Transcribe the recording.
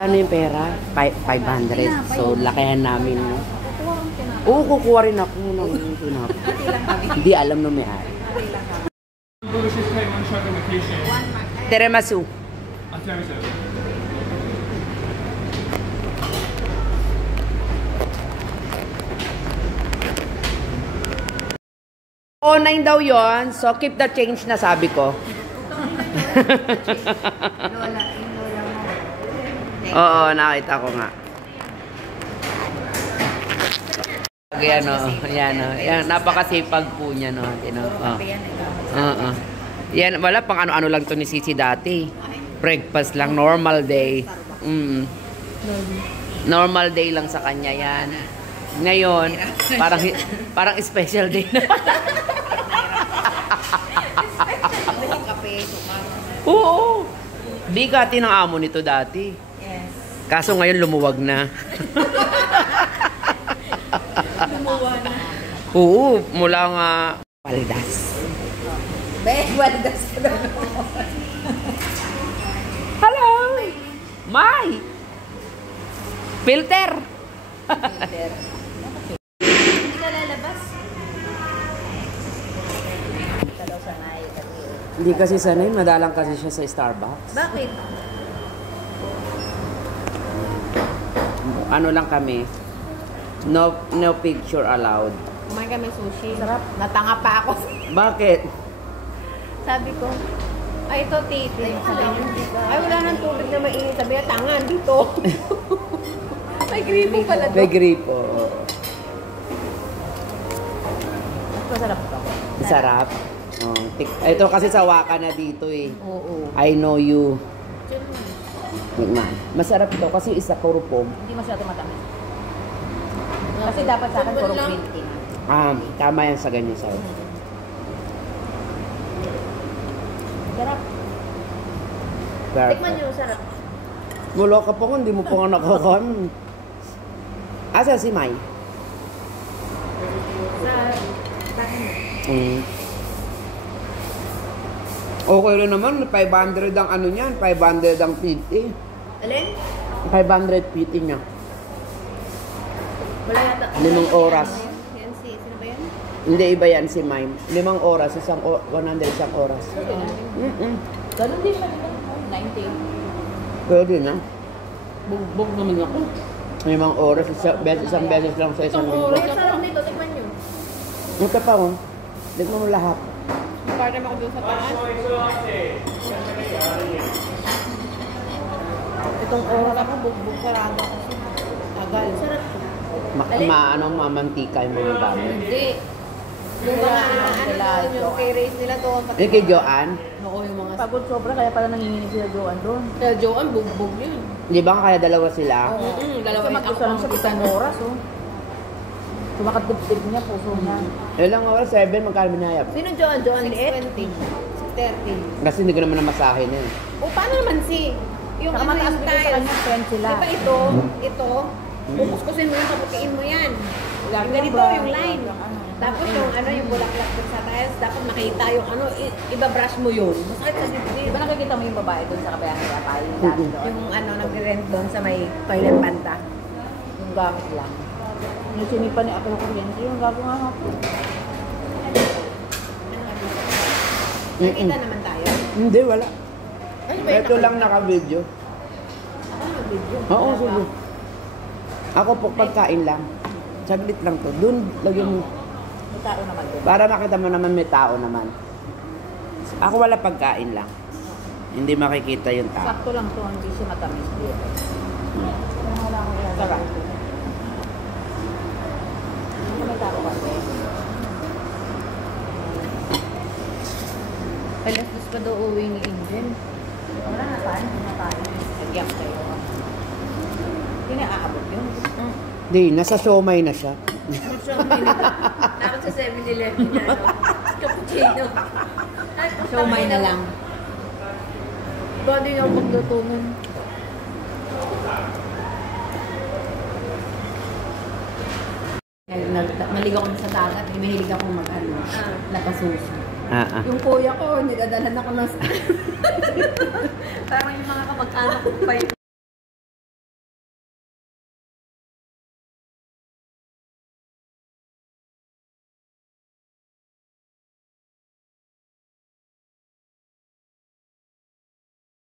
Ano yung pera? 500. So, lakihan namin. No? Oo, kukuha rin ako ng tunap. Hindi alam na may-ari. Tiramisu. Online daw yon, so keep the change na sabi ko. Oo, nakita ko nga. Yan o, yan o. Yan, napakasipag po niya, no? Yan, wala pang ano-ano lang to ni Sisi dati. Breakfast lang, normal day. Normal day lang sa kanya yan. Ngayon, parang special day na. Oo. Bigati ng amo nito dati. Yes. Kaso ngayon lumuwag na. Lumuwag na. Oo, mula nga Waldas. Waldas ka na. Hello! May! Filter! Hindi ka lalabas. Hindi kasi sanay, madalang kasi siya sa Starbucks. Bakit? Ano lang kami, no picture allowed. Kumain kami sushi. Sarap. Natanga pa ako. Bakit? Sabi ko, ay ito titi. Ay wala nang tubig na mainit. Sabi niya, tanga, dito. May gripo pala doon. May gripo. Masarap ito. Sarap. Oh, ito kasi sa Waka na dito eh. Oo. I know you. Masarap ito kasi isa puro pom. Hindi masyado matamis. Kasi dapat sa akin puro green tea. Tama yan sa ganyan sa'yo. Sarap. Perfect. Tikman nyo, sarap. Wala ka pa nga, hindi mo pa nga nakakain. Asa si Mai? Okay na naman, 500 ang ano niyan, 500 ang PT. Alin? 500 PT niya. Wala yata. 5 oras. Yan si, sino ba yan? Hindi, iba yan si Mime. 5 oras, 100 isang oras. Ganun din siya. 90. Pwede na. Bugbog naman ako. 5 oras, isang beses lang sa isang linggo. Ay, sarap nito, tikman nyo. Ito pa oh. Tignan mo lahat. Para naman ako doon sa taas. Itong oras ako, bugbog sarado kasi. Tagal. Sarap. Mamantika yung mga gamit. Hindi. Yung mga ano yung kay-race nila doon. Yung kay Joanne? Oo, yung mga... Pagod sobra, kaya pala nanginginig sila Joanne doon. Kaya Joanne, bugbog yun. Di ba kaya dalawa sila? Oo, dalawa Kasi yun. mag-usa lang sa isang oras, oh. Sumakadibdib niya, puso niya. Ilang oras? 7? Magkano binayap? Sino Joanne? Joanne 6:20. 6:30. Kasi hindi ko naman namasahin eh. O, paano naman si? Yung Saka ano mataas yung bigay sa tiles. kanya, friend sila. Diba ito, pukuskusin mo yan, papukiin mo yan. Ganito yung line. Tapos yung ano, yung bulaklak dun sa tiles, dapat makita yung ano, iba-brush mo yun. Masakit sa dibdib. Di ba nakikita mo yung babae doon sa kabayan nila tayo? Yung ano, nagre-rent doon sa may toilet banda. Yung gamit lang. Yung sinipa ni Apo ng kuryente, yung gago nga ako. Nakita naman tayo. Hindi, wala. Ano ba yun? Ito lang naka-video. Ako nag-video. Oo, sige. Ako po pagkain lang. Saglit lang to. Doon, lagyan mo. May tao naman doon. Para makita mo naman may tao naman. Ako wala pagkain lang. Hindi makikita yung tao. Sakto lang to, hindi siya matamis. Wala akong ilan. Sarap. May tao ba? Alas 2 pa daw uwi ni Angel. Wala na tayo, hindi na tayo. Nagyak kayo. Hindi na aabot yun. Di, nasa siomay na siya. Dapat sa 7-Eleven na ano. Cappuccino. Siomay na lang. Ba din ako maglutungan. maligaw kami sa dagat, eh, mahilig ako mag-ano, napasuso. Yung kuya ko, nidadalhan ako ng Parang yung mga kamag-anak ko pa yun.